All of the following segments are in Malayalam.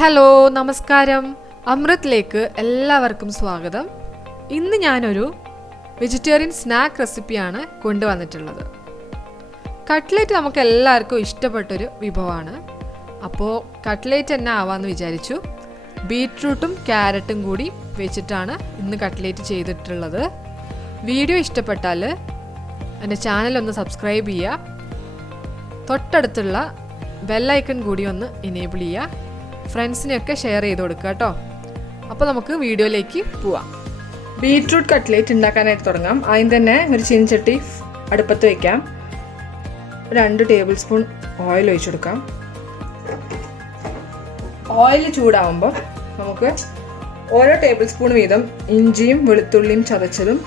ഹലോ നമസ്കാരം. അമൃത്തിലേക്ക് എല്ലാവർക്കും സ്വാഗതം. ഇന്ന് ഞാനൊരു വെജിറ്റേറിയൻ സ്നാക്ക് റെസിപ്പിയാണ് കൊണ്ടുവന്നിട്ടുള്ളത്. കട്ട്ലേറ്റ് നമുക്ക് എല്ലാവർക്കും ഇഷ്ടപ്പെട്ടൊരു വിഭവമാണ്. അപ്പോൾ കട്ട്ലേറ്റ് തന്നെ ആവാമെന്ന് വിചാരിച്ചു. ബീട്രൂട്ടും ക്യാരറ്റും കൂടി വെച്ചിട്ടാണ് ഇന്ന് കട്ട്ലേറ്റ് ചെയ്തിട്ടുള്ളത്. വീഡിയോ ഇഷ്ടപ്പെട്ടാൽ എൻ്റെ ചാനലൊന്ന് സബ്സ്ക്രൈബ് ചെയ്യുക. തൊട്ടടുത്തുള്ള ബെല്ലൈക്കൺ കൂടി ഒന്ന് എനേബിൾ ചെയ്യുക. ഫ്രണ്ട്സിനെയൊക്കെ ഷെയർ ചെയ്ത് കൊടുക്കുക കേട്ടോ. അപ്പോൾ നമുക്ക് വീഡിയോയിലേക്ക് പോവാം. ബീട്രൂട്ട് കട്ട്ലേറ്റ് ഉണ്ടാക്കാനായിട്ട് തുടങ്ങാം. ആദ്യം തന്നെ ഒരു ചീനച്ചട്ടി അടുപ്പത്ത് വയ്ക്കാം. 2 ടേബിൾ സ്പൂൺ ഓയിൽ ഒഴിച്ചു കൊടുക്കാം. ഓയിൽ ചൂടാവുമ്പോൾ നമുക്ക് ഓരോ ടേബിൾ സ്പൂൺ വീതം ഇഞ്ചിയും വെളുത്തുള്ളിയും ചതച്ചതും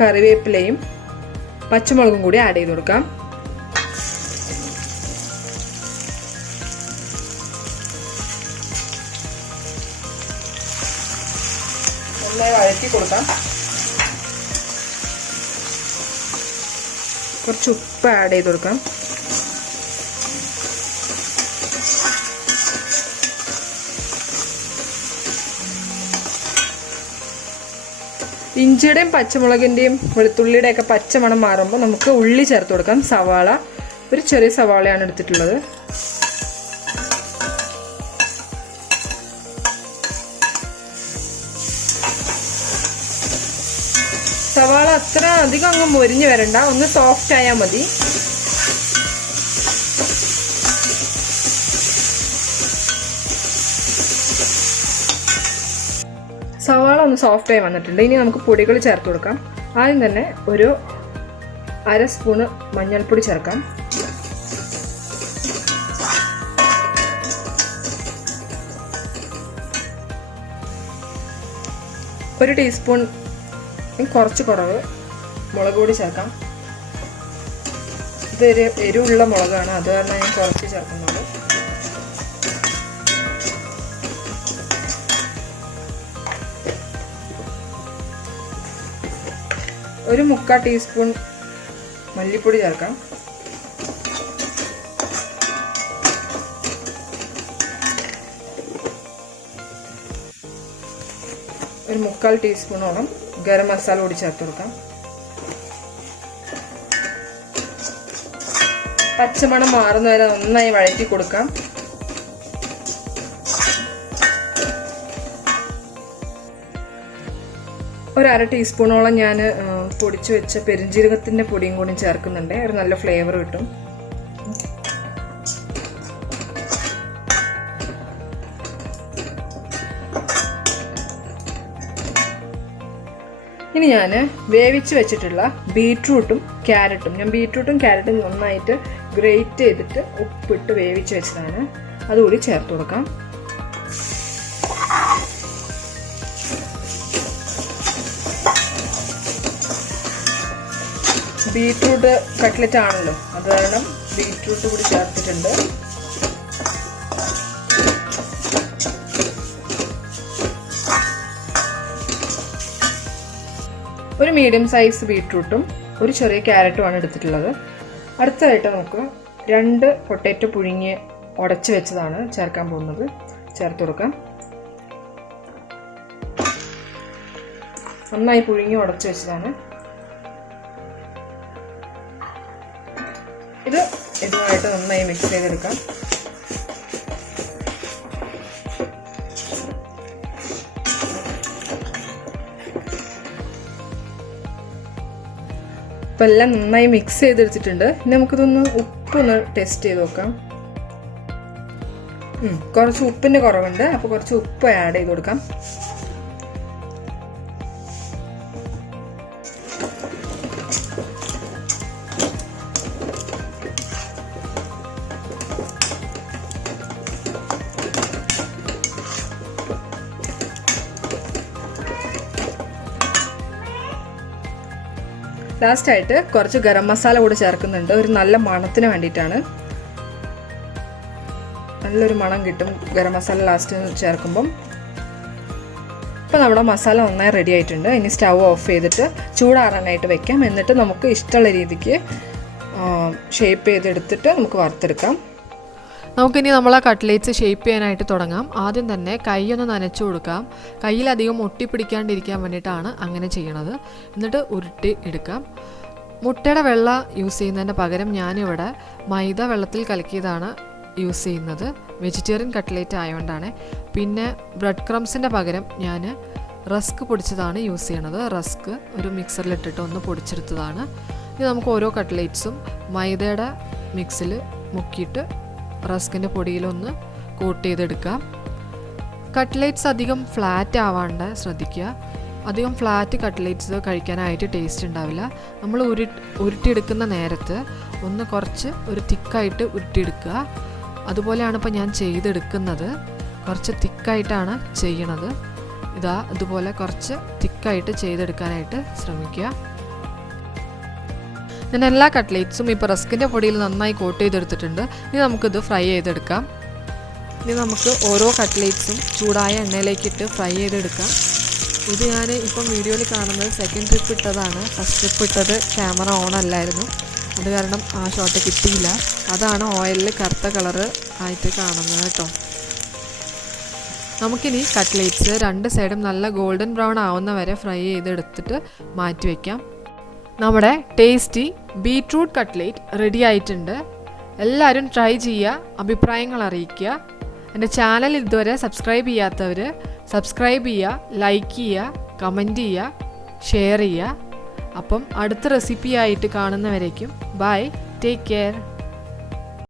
കറിവേപ്പിലയും പച്ചമുളകും കൂടി ആഡ് ചെയ്ത് കൊടുക്കാം. നന്നായി വഴറ്റി കൊടുക്കാം. കുറച്ച് ഉപ്പ് ആഡ് ചെയ്ത് കൊടുക്കാം. ഇഞ്ചിയുടെയും പച്ചമുളകിൻ്റെയും വെളുത്തുള്ളിയുടെ ഒക്കെ പച്ചമണം മാറുമ്പോൾ നമുക്ക് ഉള്ളി ചേർത്ത് കൊടുക്കാം. സവാള, ഒരു ചെറിയ സവാളയാണ് എടുത്തിട്ടുള്ളത്. സവാള അത്ര അധികം അങ്ങ് മൊരിഞ്ഞു വരണ്ട, ഒന്ന് സോഫ്റ്റ് ആയാൽ മതി. സവാള ഒന്ന് സോഫ്റ്റ് ആയി വന്നിട്ടുണ്ട്. ഇനി നമുക്ക് പൊടികൾ ചേർത്ത് കൊടുക്കാം. ആദ്യം തന്നെ ഒരു 1/2 സ്പൂണ് മഞ്ഞൾപ്പൊടി ചേർക്കാം. ഒരു ടീസ്പൂൺ കുറച്ച് കുറവ് മുളക് പൊടി ചേർക്കാം. ഇതൊരു എരിവുള്ള മുളകാണ്, അത് കാരണം ഞാൻ കുറച്ച് ചേർക്കുന്നുള്ളൂ. ഒരു 1/4 ടീസ്പൂൺ മല്ലിപ്പൊടി ചേർക്കാം. ഒരു 1/4 ടീസ്പൂണോളം ഗരം മസാല കൂടി ചേർത്ത് കൊടുക്കാം. പച്ചമണം മാറുന്ന വരെ നന്നായി വഴറ്റി കൊടുക്കാം. ഒരു 1/2 ടീസ്പൂണോളം ഞാൻ പൊടിച്ചു വെച്ച പെരുംജീരകത്തിൻ്റെ പൊടിയും കൂടി ചേർക്കുന്നുണ്ട്. ഒരു നല്ല ഫ്ലേവർ കിട്ടും. ഇനി ഞാൻ വേവിച്ച് വെച്ചിട്ടുള്ള ബീട്രൂട്ടും ക്യാരറ്റും നന്നായിട്ട് ഗ്രേറ്റ് ചെയ്തിട്ട് ഉപ്പിട്ട് വേവിച്ച് വെച്ചതാണ്, അതുകൂടി ചേർത്ത് കൊടുക്കാം. ബീട്രൂട്ട് കട്ട്ലറ്റ് ആണല്ലോ, അത് കാരണം ബീട്രൂട്ട് കൂടി ചേർത്തിട്ടുണ്ട്. ഒരു മീഡിയം സൈസ് ബീട്രൂട്ടും ഒരു ചെറിയ ക്യാരറ്റുമാണ് എടുത്തിട്ടുള്ളത്. അടുത്തതായിട്ട് നമുക്ക് 2 പൊട്ടാറ്റോ പുഴുങ്ങി ഉടച്ച് വെച്ചതാണ് ചേർക്കാൻ പോകുന്നത്. ചേർത്ത് കൊടുക്കാം. നന്നായി പുഴുങ്ങി ഉടച്ച് വെച്ചതാണ്. ഇതുമായിട്ട് നന്നായി മിക്സ് ചെയ്തെടുക്കാം. അപ്പോൾ എല്ലാം നന്നായി മിക്സ് ചെയ്തെടുത്തിട്ടുണ്ട്. ഇനി നമുക്കിതൊന്ന് ഉപ്പൊന്ന് ടേസ്റ്റ് ചെയ്ത് നോക്കാം. കുറച്ച് ഉപ്പിൻ്റെ കുറവുണ്ട്, അപ്പോൾ കുറച്ച് ഉപ്പ് ആഡ് ചെയ്ത് കൊടുക്കാം. ലാസ്റ്റായിട്ട് കുറച്ച് ഗരം മസാല കൂടി ചേർക്കുന്നുണ്ട്, ഒരു നല്ല മണത്തിന് വേണ്ടിയിട്ടാണ്. നല്ലൊരു മണം കിട്ടും ഗരം മസാല ലാസ്റ്റ് ചേർക്കുമ്പം. ഇപ്പോൾ നമ്മുടെ മസാല നന്നായി റെഡി ആയിട്ടുണ്ട്. ഇനി സ്റ്റൗ ഓഫ് ചെയ്തിട്ട് ചൂടാറാനായിട്ട് വെക്കാം. എന്നിട്ട് നമുക്ക് ഇഷ്ടമുള്ള രീതിക്ക് ഷേപ്പ് ചെയ്തെടുത്തിട്ട് നമുക്ക് വറുത്തെടുക്കാം. നമുക്കിനി നമ്മൾ ആ കട്ട്ലേറ്റ്സ് ഷേപ്പ് ചെയ്യാനായിട്ട് തുടങ്ങാം. ആദ്യം തന്നെ കൈയൊന്ന് നനച്ചു കൊടുക്കാം. കയ്യിലധികം ഒട്ടിപ്പിടിക്കാണ്ടിരിക്കാൻ വേണ്ടിയിട്ടാണ് അങ്ങനെ ചെയ്യണത്. എന്നിട്ട് ഉരുട്ടി എടുക്കാം. മുട്ടയുടെ വെള്ള യൂസ് ചെയ്യുന്നതിന് പകരം ഞാനിവിടെ മൈദ വെള്ളത്തിൽ കലക്കിയതാണ് യൂസ് ചെയ്യുന്നത്. വെജിറ്റേറിയൻ കട്ട്ലേറ്റ് ആയതുകൊണ്ടാണ്. പിന്നെ ബ്രെഡ് ക്രംസിൻ്റെ പകരം ഞാൻ റസ്ക് പൊടിച്ചതാണ് യൂസ് ചെയ്യണത്. റസ്ക് ഒരു മിക്സറിലിട്ടിട്ട് ഒന്ന് പൊടിച്ചെടുത്തതാണ്. ഇനി നമുക്ക് ഓരോ കട്ട്ലേറ്റ്സും മൈദയുടെ മിക്സിൽ മുക്കിയിട്ട് റസ്കിൻ്റെ പൊടിയിലൊന്ന് കോട്ട് ചെയ്തെടുക്കാം. കട്ട്ലേറ്റ്സ് അധികം ഫ്ലാറ്റ് ആവാണ്ട് ശ്രദ്ധിക്കുക. അധികം ഫ്ലാറ്റ് കട്ട്ലേറ്റ്സ് കഴിക്കാനായിട്ട് ടേസ്റ്റ് ഉണ്ടാവില്ല. നമ്മൾ ഉരുട്ടിയെടുക്കുന്ന നേരത്ത് ഒന്ന് കുറച്ച് ഒരു തിക്കായിട്ട് ഉരുട്ടിയെടുക്കുക. അതുപോലെയാണ് ഇപ്പോൾ ഞാൻ ചെയ്തെടുക്കുന്നത്. കുറച്ച് തിക്കായിട്ടാണ് ചെയ്യണത്. ഇതുപോലെ കുറച്ച് തിക്കായിട്ട് ചെയ്തെടുക്കാനായിട്ട് ശ്രമിക്കുക. ഞാൻ എല്ലാ കട്ട്ലേറ്റ്സും ഇപ്പോൾ റസ്കിൻ്റെ പൊടിയിൽ നന്നായി കോട്ട് ചെയ്തെടുത്തിട്ടുണ്ട്. ഇനി നമുക്കിത് ഫ്രൈ ചെയ്തെടുക്കാം. ഇനി നമുക്ക് ഓരോ കട്ട്ലേറ്റ്സും ചൂടായ എണ്ണയിലേക്കിട്ട് ഫ്രൈ ചെയ്തെടുക്കാം. ഇത് ഞാൻ ഇപ്പം വീഡിയോയിൽ കാണുന്നത് സെക്കൻഡ് ട്രിപ്പ് ഇട്ടതാണ്. ഫസ്റ്റ് ട്രിപ്പ് ഇട്ടത് ക്യാമറ ഓൺ അല്ലായിരുന്നു. അത് കാരണം ആ ഷോട്ട് കിട്ടിയില്ല. അതാണ് ഓയിലിൽ കറുത്ത കളറ് ആയിട്ട് കാണുന്നത് കേട്ടോ. നമുക്കിനി കട്ട്ലേറ്റ്സ് രണ്ട് സൈഡും നല്ല ഗോൾഡൻ ബ്രൗൺ ആവുന്ന വരെ ഫ്രൈ ചെയ്തെടുത്തിട്ട് മാറ്റി വയ്ക്കാം. നമ്മുടെ ടേസ്റ്റി ബീട്രൂട്ട് കട്ട്ലേറ്റ് റെഡി ആയിട്ടുണ്ട്. എല്ലാവരും ട്രൈ ചെയ്യുക, അഭിപ്രായങ്ങൾ അറിയിക്കുക. എൻ്റെ ചാനൽ ഇതുവരെ സബ്സ്ക്രൈബ് ചെയ്യാത്തവർ സബ്സ്ക്രൈബ് ചെയ്യുക, ലൈക്ക് ചെയ്യുക, കമൻറ്റ് ചെയ്യുക, ഷെയർ ചെയ്യുക. അപ്പം അടുത്ത റെസിപ്പി ആയിട്ട് കാണുന്നവരേക്കും ബൈ, ടേക്ക് കെയർ.